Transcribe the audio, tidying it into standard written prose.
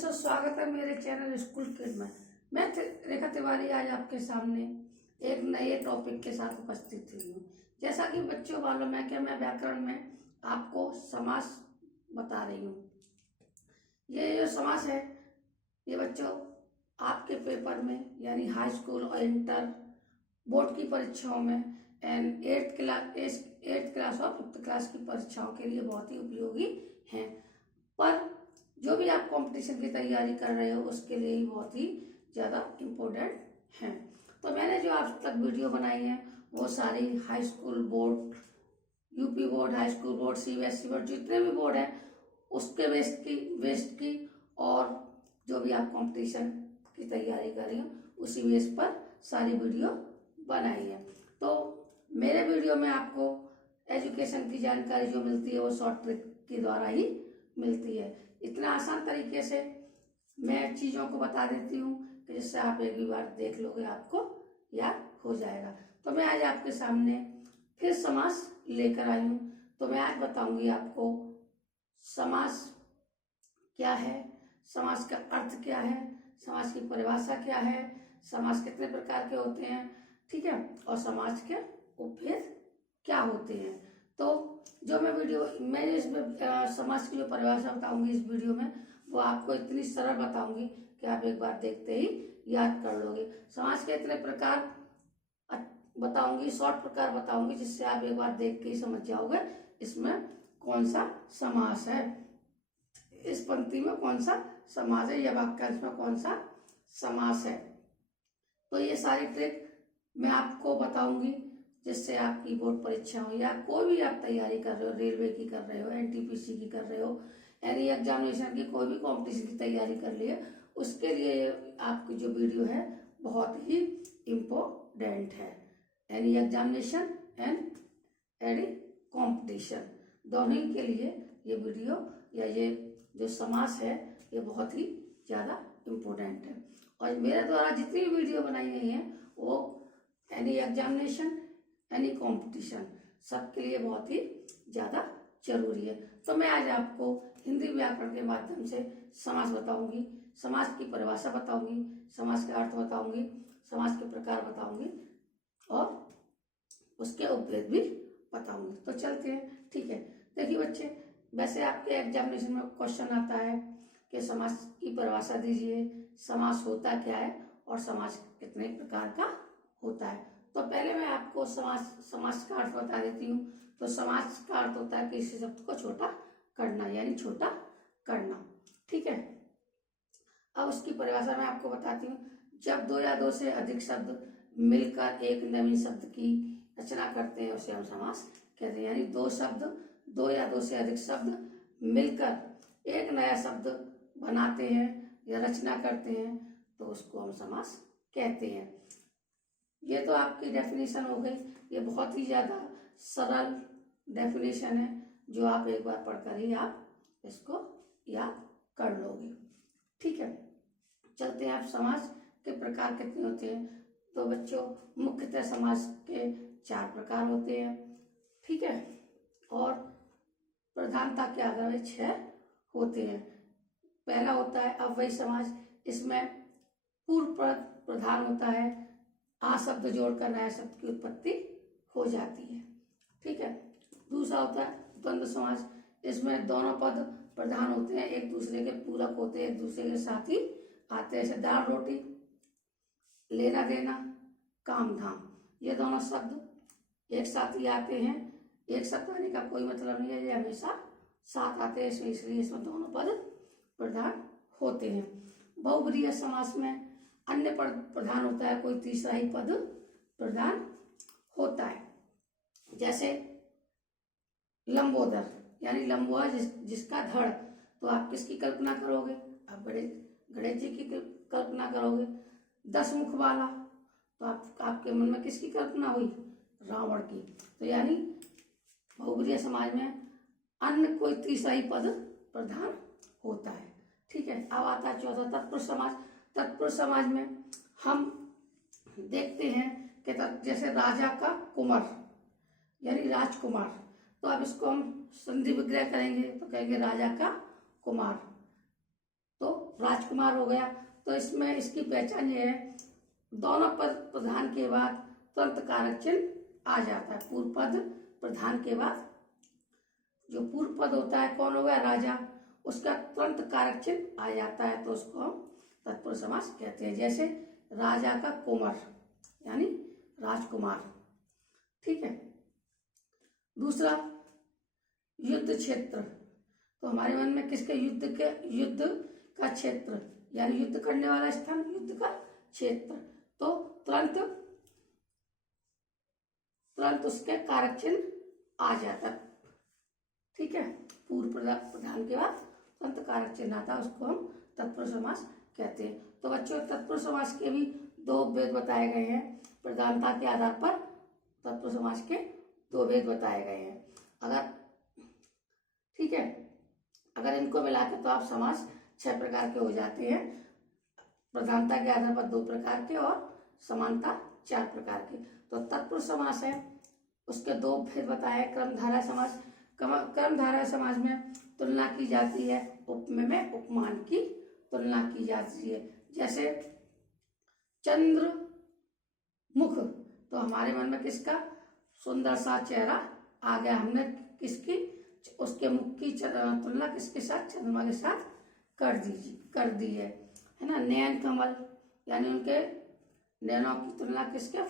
बच्चों, स्वागत है मेरे चैनल स्कूल किड में। मैं रेखा तिवारी आज आपके सामने एक नए टॉपिक के साथ उपस्थित हुई हूँ। जैसा कि बच्चों मालूम है कि मैं व्याकरण में आपको समास बता रही हूँ। ये जो समास है ये बच्चों आपके पेपर में यानी हाई स्कूल और इंटर बोर्ड की परीक्षाओं में एंड 8th क्लास और 5th क्लास की परीक्षाओं के लिए बहुत ही उपयोगी हैं। पर जो भी आप कंपटीशन की तैयारी कर रहे हो उसके लिए ही बहुत ही ज़्यादा इम्पोर्टेंट हैं। तो मैंने जो आज तक वीडियो बनाई है वो सारी high school board, UP board, high school board, CBSE board, जितने भी बोर्ड हैं उसके बेस्ड की और जो भी आप कंपटीशन की तैयारी कर रही हो उसी बेस पर सारी वीडियो बनाई है। तो मेरे वीडियो में आपको एजुकेशन की जानकारी जो मिलती है वो शॉर्ट ट्रिक के द्वारा ही मिलती है। इतना आसान तरीके से मैं चीज़ों को बता देती हूँ कि जिससे आप एक भी बार देख लोगे आपको याद हो जाएगा। तो मैं आज आपके सामने फिर समास लेकर आई हूँ। तो मैं आज बताऊंगी आपको समास क्या है, समास का अर्थ क्या है, समास की परिभाषा क्या है, समास कितने प्रकार के होते हैं, ठीक है, और समास के उपभेद क्या होते हैं। तो जो मैं इसमें समास की जो परिभाषा बताऊंगी इस वीडियो में वो आपको इतनी सरल बताऊंगी कि आप एक बार देखते ही याद कर लोगे। समास के इतने प्रकार बताऊंगी, शॉर्ट प्रकार बताऊंगी जिससे आप एक बार देख के ही समझ जाओगे इसमें कौन सा समास है, इस पंक्ति में कौन सा समास है या वाक्यांश में कौन सा समास है। तो ये सारी ट्रिक मैं आपको बताऊंगी जिससे आपकी बोर्ड परीक्षा हो या कोई भी आप तैयारी कर रहे हो, रेलवे की कर रहे हो, एनटीपीसी की कर रहे हो, एनी एग्जामिनेशन की कोई भी कॉम्पिटिशन की तैयारी कर ली है उसके लिए आपकी जो वीडियो है बहुत ही इम्पोर्टेंट है। Any examination and any competition दोनों ही के लिए ये वीडियो या ये जो समास है ये बहुत ही ज़्यादा इम्पोर्टेंट है। और मेरे द्वारा जितनी वीडियो बनाई गई हैं वो एनी एग्जामिनेशन, एनी कॉम्पिटिशन सबके लिए बहुत ही ज़्यादा जरूरी है। तो मैं आज आपको हिंदी व्याकरण के माध्यम से समास बताऊंगी, समास की परिभाषा बताऊंगी, समास के अर्थ बताऊंगी, समास के प्रकार बताऊंगी और उसके उपभेद भी बताऊंगी। तो चलते हैं, ठीक है। देखिए बच्चे, वैसे आपके एग्जामिनेशन में क्वेश्चन आता है कि समास की परिभाषा दीजिए, समास होता क्या है और समास कितने प्रकार का होता है। तो पहले मैं आपको समास का अर्थ बता देती हूँ। तो समास का अर्थ होता है किसी शब्द को छोटा करना यानी छोटा करना, ठीक है। अब उसकी परिभाषा मैं आपको बताती हूँ। जब दो या दो से अधिक शब्द मिलकर एक नवीन शब्द की रचना करते हैं उसे हम समास कहते हैं। यानी दो या दो से अधिक शब्द मिलकर एक नया शब्द बनाते हैं या रचना करते हैं तो उसको हम समास कहते हैं। ये तो आपकी डेफिनेशन हो गई। ये बहुत ही ज़्यादा सरल डेफिनेशन है जो आप एक बार पढ़कर ही आप इसको याद कर लोगे, ठीक है। चलते हैं आप समास के प्रकार कितने होते हैं। तो बच्चों, मुख्यतः समास के 4 प्रकार होते हैं, ठीक है, और प्रधानता के आधार पर 6 होते हैं। पहला होता है अव्ययी समास। इसमें पूर्व पद प्रधान होता है, आ शब्द जोड़कर नया शब्द की उत्पत्ति हो जाती है, ठीक है। दूसरा होता है द्वंद्व समास। इसमें दोनों पद प्रधान होते हैं, एक दूसरे के पूरक होते हैं, एक दूसरे के साथ ही आते हैं। जैसे दाल रोटी, लेना देना, काम धाम, ये दोनों शब्द एक साथ ही आते हैं। एक साथ आने का कोई मतलब नहीं है, ये हमेशा साथ आते हैं, इसलिए इसमें दोनों पद प्रधान होते हैं। बहुब्रीहि समास में अन्य पद प्रधान होता है, कोई तीसरा ही पद प्रधान होता है। जैसे लंबोदर यानी लंबुआ जिसका धड़, तो आप किसकी कल्पना करोगे? आप गणेश जी की कल्पना करोगे। 10 मुख वाला, तो आपके मन में किसकी कल्पना हुई? रावण की। तो यानी बहुब्रीहि समाज में अन्य कोई तीसरा ही पद प्रधान होता है, ठीक है। अब आता है चौथा तत्पुरुष समाज। तत्पुरुष समाज में हम देखते हैं कि जैसे राजा का कुमार यानी राजकुमार, तो अब इसको हम संधि विग्रह करेंगे तो कहेंगे राजा का कुमार। तो राजकुमार हो गया। तो इसमें इसकी पहचान ये है, दोनों पद प्रधान के बाद तुरंत कारक चिन्ह आ जाता है। पूर्व पद प्रधान के बाद जो पूर्व पद होता है, कौन हो गया, राजा, उसका तुरंत कारक चिन्ह आ जाता है, तो उसको हम तत्पुरुष समास कहते हैं। जैसे राजा का कुंवर यानी राजकुमार। ठीक है। दूसरा, युद्ध क्षेत्र। तो हमारे मन में किसके, युद्ध का क्षेत्र यानी युद्ध करने वाला स्थान, युद्ध का क्षेत्र। तो तुरंत उसके कारक चिन्ह आ जाता है। ठीक है। पूर्व प्रधान के बाद तुरंत कारक चिन्ह आता है, उसको हम तत्पुरुष समास कहते हैं। तो बच्चों, तत्पुरुष समास के भी दो भेद बताए गए हैं। प्रधानता के आधार पर तत्पुरुष समास के दो भेद बताए गए हैं। अगर ठीक है, अगर इनको मिला के तो आप समास 6 प्रकार के हो जाते हैं। प्रधानता के आधार पर 2 प्रकार के और समानता 4 प्रकार के। तो तत्पुरुष समास है, उसके 2 भेद बताए। कर्मधारय समास, कर्मधारय समास में तुलना की जाती है, उपमेय में उपमान की तुलना की जाती है। जैसे चंद्रमुख, तो हमारे मन में किसका, सुंदर सा चेहरा आ गया। हमने किसकी, उसके मुख की तुलना किसके साथ, चंद्रमा के साथ कर दी है ना। नयन कमल यानी उनके नैनों की तुलना किसके,